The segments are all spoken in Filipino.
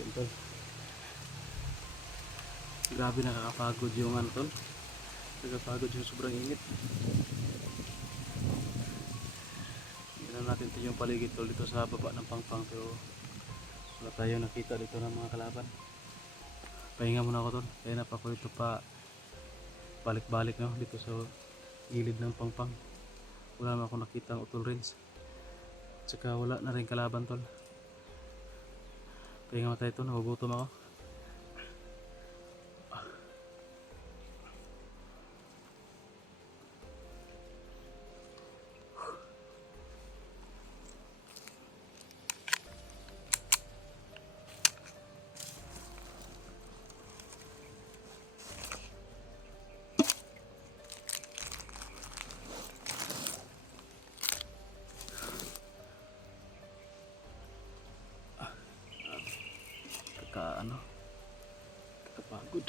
Yan tol. Grabe nakakapagod yung ano tol. Nakakapagod yung sobrang init. Tignan natin ito yung paligid tol dito sa baba ng Pangpang, pero wala tayong nakita dito ng mga kalaban. Pahinga muna ako tol. Kaya na pa ako dito pa balik-balik no dito sa gilid ng Pangpang. Wala naman ako nakita ang utol rings. Tsaka wala na rin kalaban tol. Pahinga mo tayo ito, nagugutom ako. Kakapagod.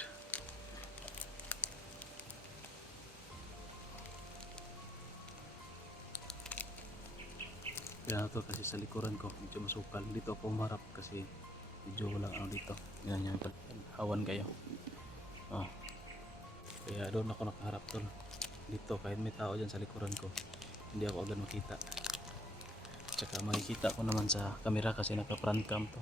Kaya to kasi sa likuran ko medyo masukal. Dito ako umarap kasi medyo walang ano dito. Yan yan tol. Hawan kayo. Oh. Kaya doon ako nakaharap tol. Dito kahit may tao dyan sa likuran ko, hindi ako agad makita. Tsaka makikita ko naman sa camera kasi naka front cam to.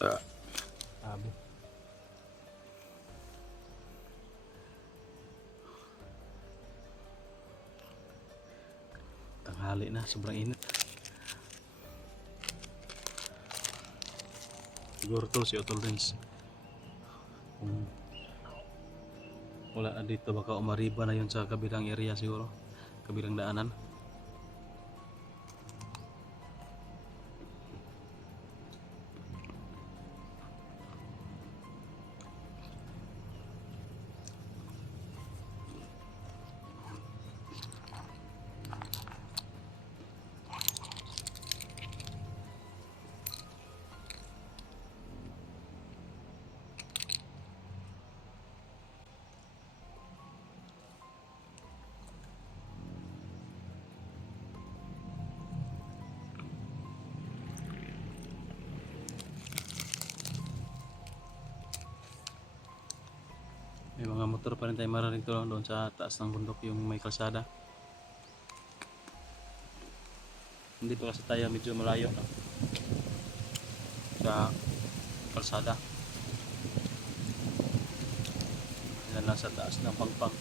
Sabi. Tanghali na, sobrang init. Siguro to si Otol Rins. Kung wala na dito, baka umariba na yun sa kabilang area siguro. Kabilang daanan. May mga motor pa rin tayo marinig doon sa taas ng bundok, yung may kalsada. Hindi pa kasi tayo medyo malayo no? Sa kalsada. Yan lang sa taas ng Pangpang.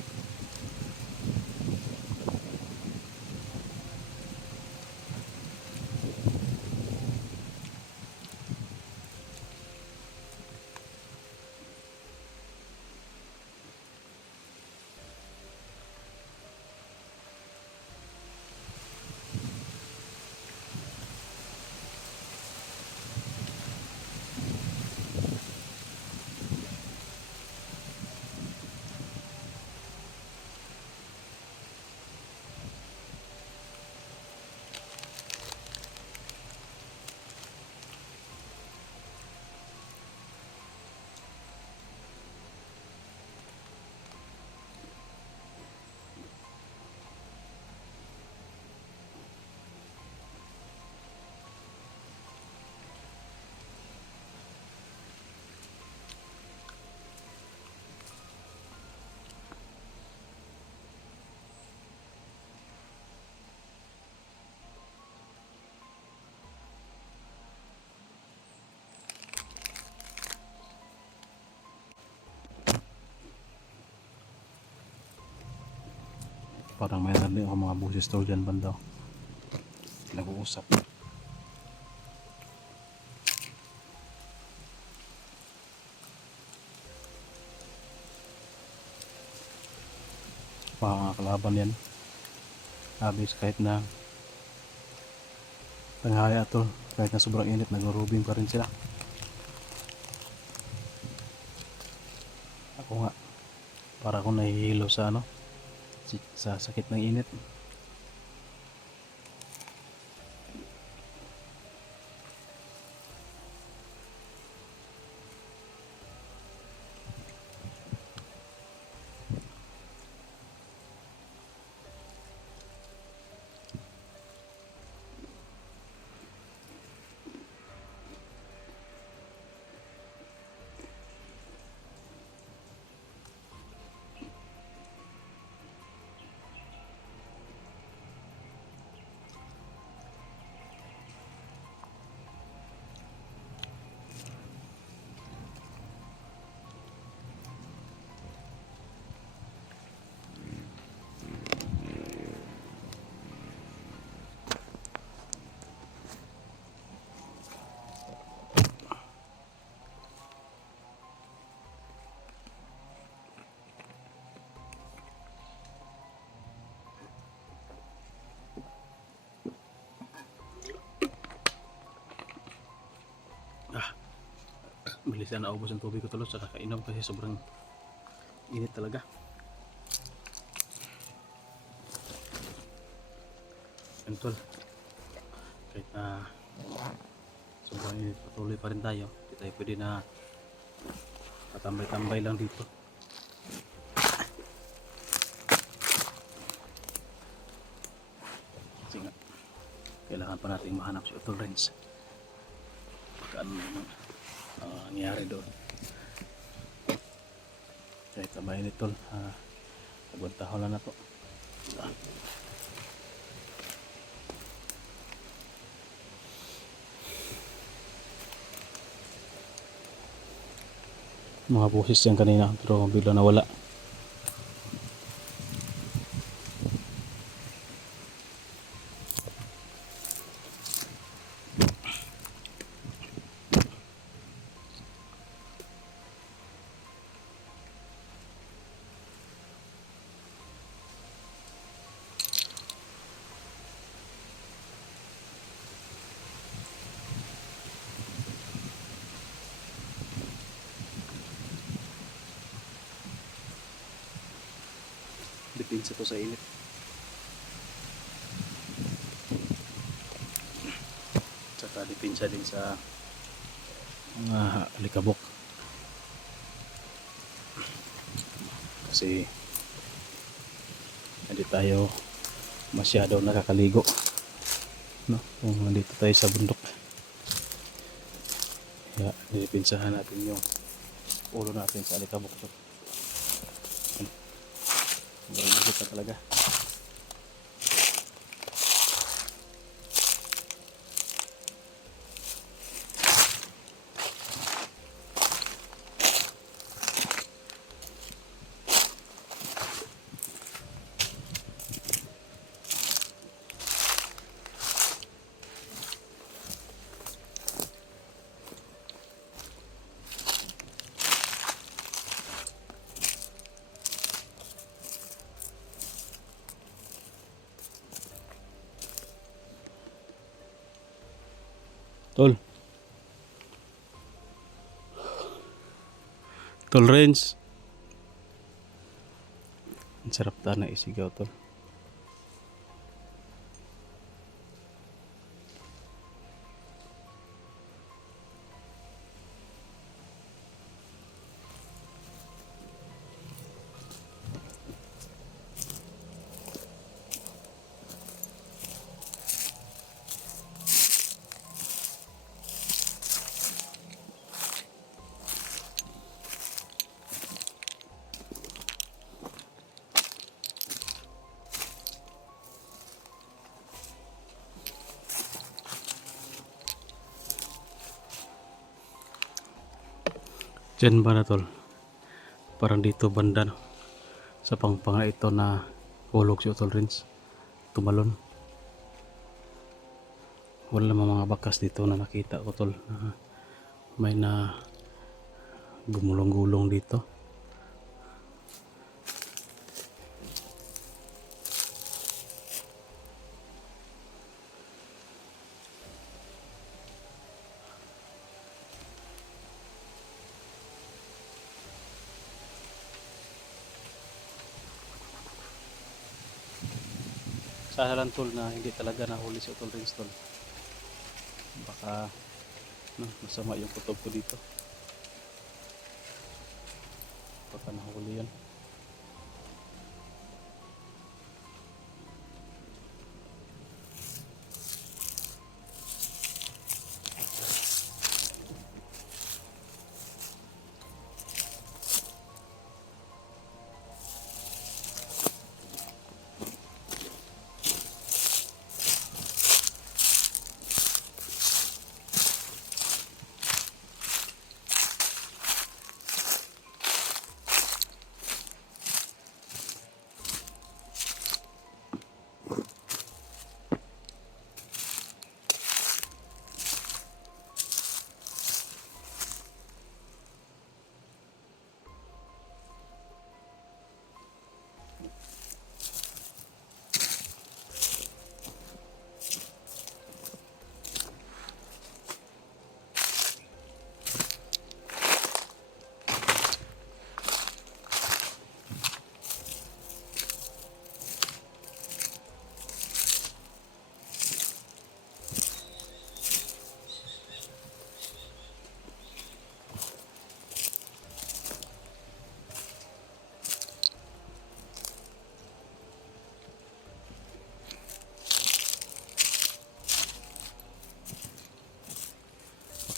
Parang may narinig ako mga buses daw dyan banda. Nag-uusap. mga kalaban yan. Habis kahit na tanghali atol, kahit na sobrang init, nag-rubing pa rin sila. Ako nga, para akong nahihilo sa sa sakit ng init. Bilisan na ubos ang tubig ko tulos sa kakainom kasi sobrang init talaga. Tol, kahit na sobrang init, patuloy pa rin tayo. Hindi tayo pwede na patambay-tambay lang dito. Kasi nga, kailangan pa natin mahanap si Otol Renz. Ano naman nangyari doon. Kahit na mainit tol, nagwantahon lang na to. Mga boses yan kanina pero bigla nawala. Depinsa to sa init. Tsaka depinsa din sa mga alikabok. Kasi hindi tayo masyado nakakaligo, no? Kung nandito tayo sa bundok. Kaya dipinsahan natin yung ulo natin sa alikabok to. Sobrang na talaga. Tol. Tol Renz. Ang sarap na isigaw tol. Diyan ba na tol? Parang dito banda no? Sa pangpanga ito na hulog si Otol Renz. Tumalon. Wala namang mga bakas dito na nakita ko tol. May na gumulong-gulong dito. kasalan tol na hindi talaga nahuli si Utol Rins tol. Baka no, masama yung kutob ko dito. Baka nahuli yan.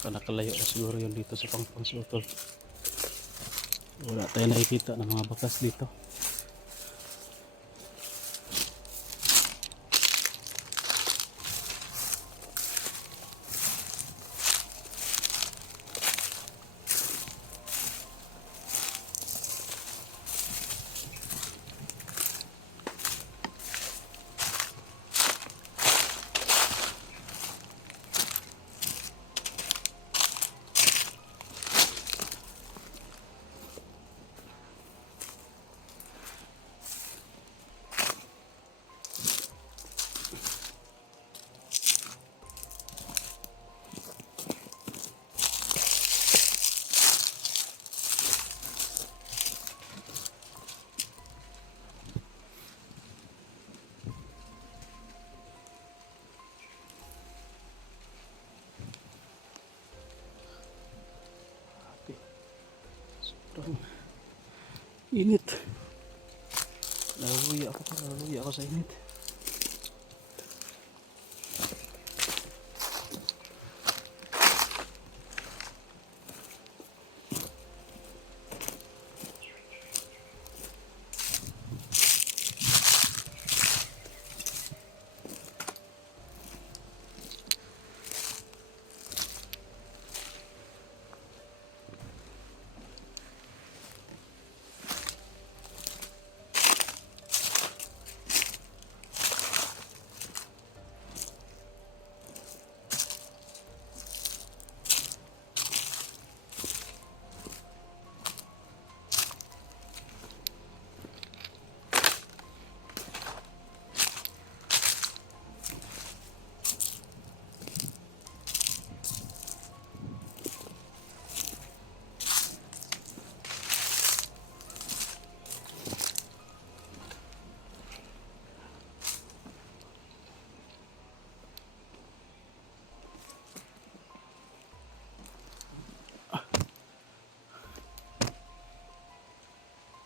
Baka nakalayo na siguro yun dito sa pangpang si Utol. Wala tayo nakikita ng mga bakas dito. Sobrang init. Naluya ako sa init.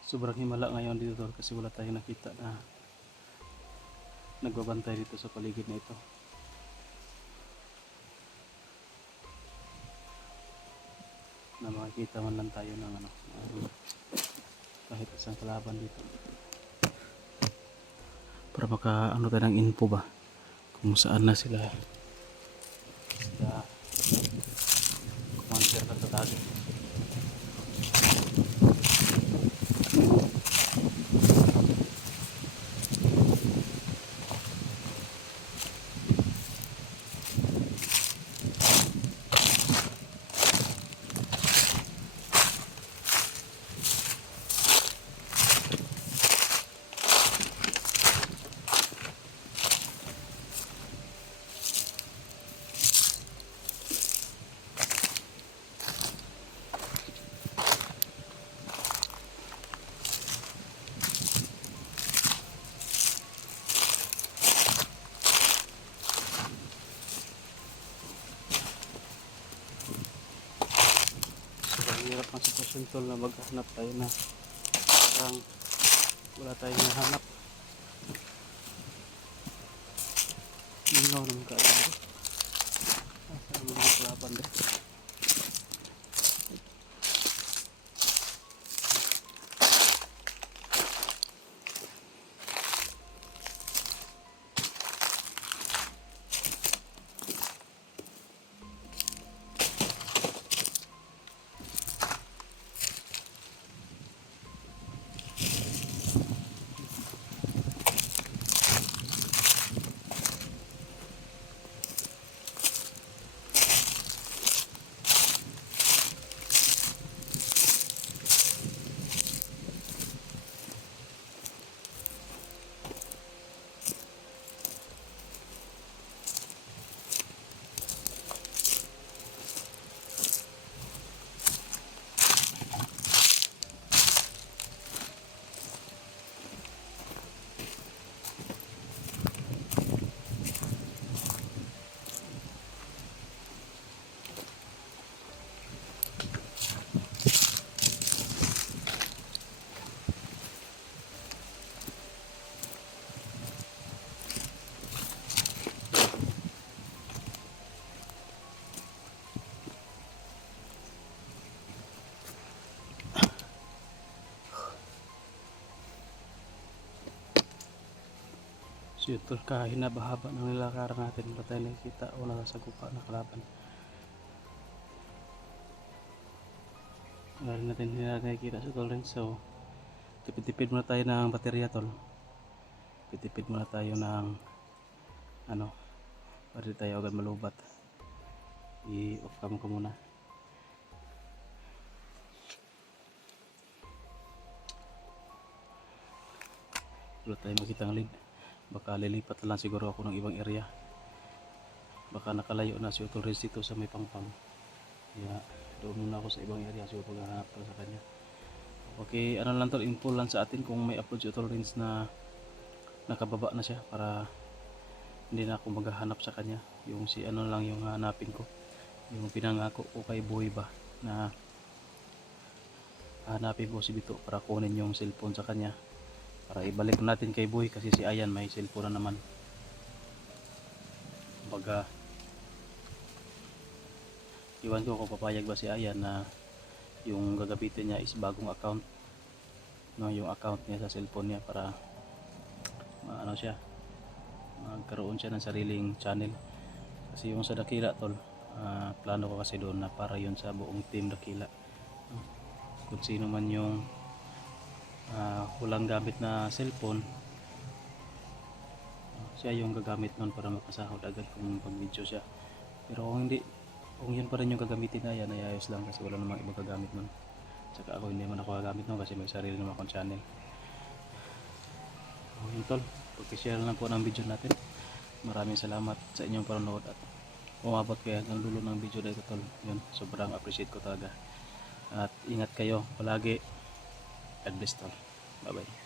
Sobrang himala ngayon dito tol, kasi wala tayong nakita na nagbabantay dito sa paligid na ito. Na makikita man lang tayo ng kahit isang kalaban dito. Para maka tayo ng info ba kung saan na sila commander na tatagin. Tapos yung tol na maghanap tayo na parang wala tayong nahanap. Lingaw naman ka agad. Asa ang mga kalaban din. So yun tol, kahinabahaba ng nilakaran natin. Wala tayo nakikita o nasasagupa na kalaban. Wala rin natin nakikita sa tol rin. So tipid-tipid muna tayo ng baterya tol. Tipid muna tayo ng ano, para di tayo agad malubat. I-off cam ko muna. Wala tayo makita ng lead. Baka lilipat lang siguro ako ng ibang area. Baka nakalayo na si Utol Renz dito sa may pangpang. Kaya doon muna ako sa ibang area siguro paghahanap para sa kanya. Okay, ano lang tol, info lang sa atin kung may upload si Utol Renz na nakababa na siya para hindi na ako maghahanap sa kanya. Yung si ano lang yung hanapin ko. Yung pinangako ko kay Boy ba na hanapin ko si Bito para kunin yung cellphone sa kanya. Para ibalik natin kay Boy kasi si Ayan may cellphone na naman. Baga iwan ko kung papayag ba si Ayan na yung gagamitin niya is bagong account, no, yung account niya sa cellphone niya para ano siya, magkaroon siya ng sariling channel. Kasi yung sa Dakila tol, plano ko kasi doon na para yun sa buong team Dakila. Kung sino man yung walang gamit na cellphone, siya yung gagamit nun para mapasahod agad kung pag-video siya. Pero kung hindi, kung yun pa rin yung gagamitin na yan, ay ayos lang kasi wala namang ibang gagamit nun. Saka ako hindi man ako gagamit nun kasi may sarili naman akong channel. Yun tol, pag-share lang po ng video natin. Maraming salamat sa inyong panonood at umabot kayo hanggang dulo ng video na ito tol. Yun, sobrang appreciate ko talaga. At ingat kayo palagi. God bless tol. Bye bye.